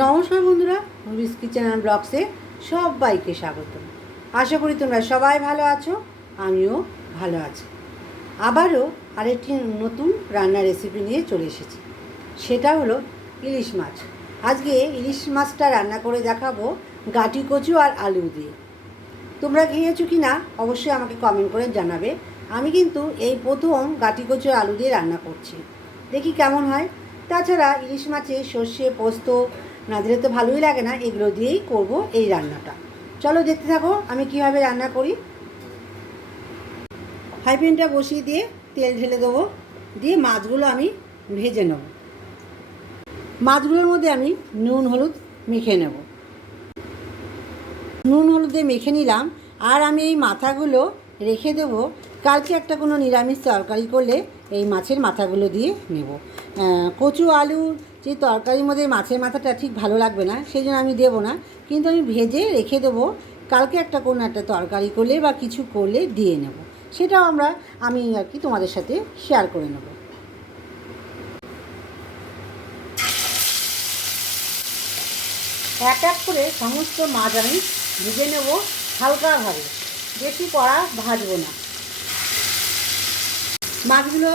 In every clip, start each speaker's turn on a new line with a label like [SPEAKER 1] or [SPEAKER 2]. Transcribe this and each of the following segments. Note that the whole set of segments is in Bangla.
[SPEAKER 1] নমস্কার বন্ধুরা মুভিস কিচেন অ্যান্ড ব্লগসে সবাইকে স্বাগত আশা করি তোমরা সবাই ভালো আছো, আমিও ভালো আছি। আবারও আরেকটি নতুন রান্নার রেসিপি নিয়ে চলে এসেছি। সেটা হলো ইলিশ মাছ। আজকে ইলিশ মাছটা রান্না করে দেখাবো গাটি কচু আর আলু দিয়ে। তোমরা খেয়েছো কি না অবশ্যই আমাকে কমেন্ট করে জানাবে। আমি কিন্তু এই প্রথম গাটি কচু আলু দিয়ে রান্না করছি। দেখি কেমন হয়। তাছাড়া ইলিশ মাছে সর্ষে পোস্ত না দিলে তো ভালোই লাগে না, এগুলো দিয়েই করব এই রান্নাটা। চলো দেখতে থাকো, আমি কীভাবে রান্না করি। ফ্রাই প্যানটা বসিয়ে দিয়ে তেল ঢেলে দেবো, দিয়ে মাছগুলো আমি ভেজে নেব। মাছগুলোর মধ্যে আমি নুন, হলুদ মেখে নেব। নুন, হলুদে মেখে নিলাম, আর আমি এই মাথাগুলো রেখে দেবো। কালকে একটা কোনো নিরামিষ তরকারি করলে এই মাছের মাথাগুলো দিয়ে নেব। কচু আলুর যে তরকারির মধ্যে মাছের মাথাটা ঠিক ভালো লাগবে না সেই জন্য আমি দেবো না। কিন্তু আমি ভেজে রেখে দেবো, কালকে একটা কোনো একটা তরকারি করলে বা কিছু করলে দিয়ে নেব। সেটাও আমরা, আমি আর কি তোমাদের সাথে শেয়ার করে নেব। এক এক করে সমস্ত মাছ আমি ভেজে নেব হালকাভাবে বেশি কড়া ভাজবো না। মাছগুলো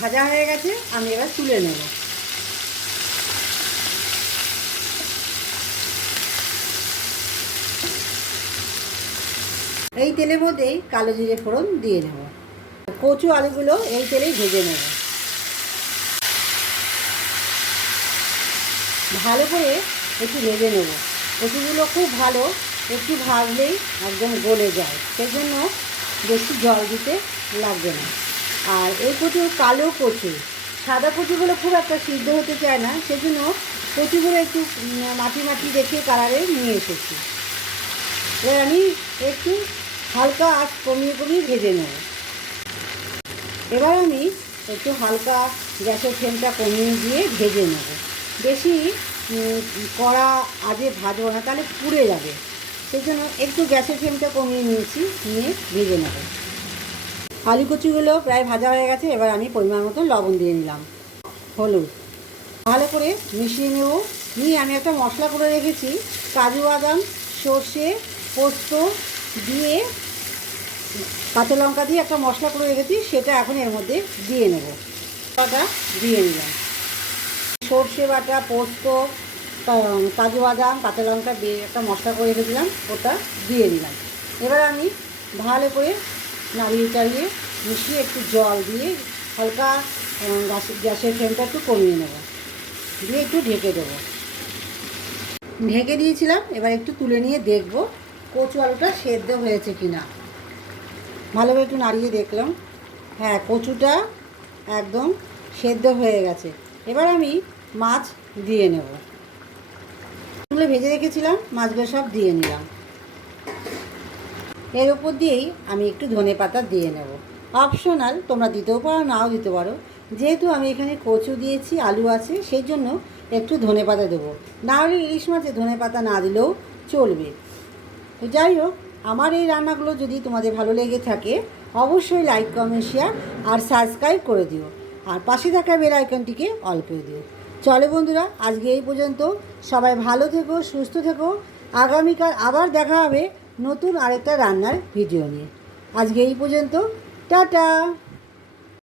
[SPEAKER 1] ভাজা হয়ে গেছে, আমি এবার তুলে নেব। এই তেলের মধ্যেই কালো জিরে ফোড়ন দিয়ে নেব। কচু আলুগুলো এই তেলেই ভেজে নেব। ভালো করে একটু ভেজে নেব। কচুগুলো খুব ভালো একটু ভাজলেই একদম গলে যায়। সেই জন্য বেশি জল দিতে লাগবে না। আর এই কচু, কালো কচু, সাদা কচুগুলো খুব একটা সিদ্ধ হতে চায় না, সেজন্য কচুগুলো একটু মাটি মাটি দেখে কালারে নিয়ে এসেছি। এবার আমি একটু হালকা আঁচ কমিয়ে কমিয়ে ভেজে নেব। এবার আমি একটু হালকা গ্যাসের ফ্লেমটা কমিয়ে দিয়ে ভেজে নেব। বেশি কড়া আজে ভাজবো না, তাহলে পুড়ে যাবে। সেই জন্য একটু গ্যাসের ফ্লেমটা কমিয়ে নিয়েছি, নিয়ে ভেজে নেব। আলু কচুগুলো প্রায় ভাজা হয়ে গেছে, এবার আমি পরিমাণ মতো লবণ দিয়ে নিলাম। হলুদ। ভালো করে মিশিয়ে নেব। নিয়ে আমি একটা মশলা করে রেখেছি, কাজু বাদাম, সর্ষে, পোস্ত দিয়ে কাঁচা লঙ্কা দিয়ে একটা মশলা করে রেখেছি, সেটা এখন এর মধ্যে দিয়ে নেব। বাটা দিয়ে নিলাম। সর্ষে বাটা, পোস্ত কাজু বাদাম, কাঁচা লঙ্কা দিয়ে একটা মশলা করে রেখেছিলাম, ওটা দিয়ে নিলাম। এবার আমি ভালো করে নাড়িয়ে চাড়িয়ে মিশিয়ে একটু জল দিয়ে হালকা গ্যাসের ফ্লেমটা একটু কমিয়ে নেব। দিয়ে একটু ঢেকে দেবো। ঢেকে দিয়েছিলাম, এবার একটু তুলে নিয়ে দেখব কচু আলুটা সেদ্ধ হয়েছে কি না ভালোভাবে একটু নাড়িয়ে দেখলাম। হ্যাঁ কচুটা একদম সেদ্ধ হয়ে গেছে। এবার আমি মাছ দিয়ে নেব। এগুলো ভেজে রেখেছিলাম, মাছগুলো সব দিয়ে নিলাম। এর উপর দিয়েই আমি একটু ধনে পাতা দিয়ে নেব। অপশনাল, তোমরা দিতেও পারো, নাও দিতে পারো। যেহেতু আমি এখানে কচু দিয়েছি, আলু আছে, সেই জন্য একটু ধনে পাতা দেবো। না হলে ইলিশ মাছে ধনে পাতা না দিলেও চলবে। তো যাই হোক, আমার এই রান্নাগুলো যদি তোমাদের ভালো লেগে থাকে, অবশ্যই লাইক কমেন্ট শেয়ার আর সাবস্ক্রাইব করে দিও। আর পাশে থাকা বেল আইকনটিকে অল করে দিও। চলে বন্ধুরা, আজকে এই পর্যন্ত। সবাই ভালো থেকো, সুস্থ থেকো। আগামীকাল আবার দেখা হবে নতুন আরেকটা রান্নার ভিডিও নিয়ে। আজকে এই পর্যন্ত। টাটা!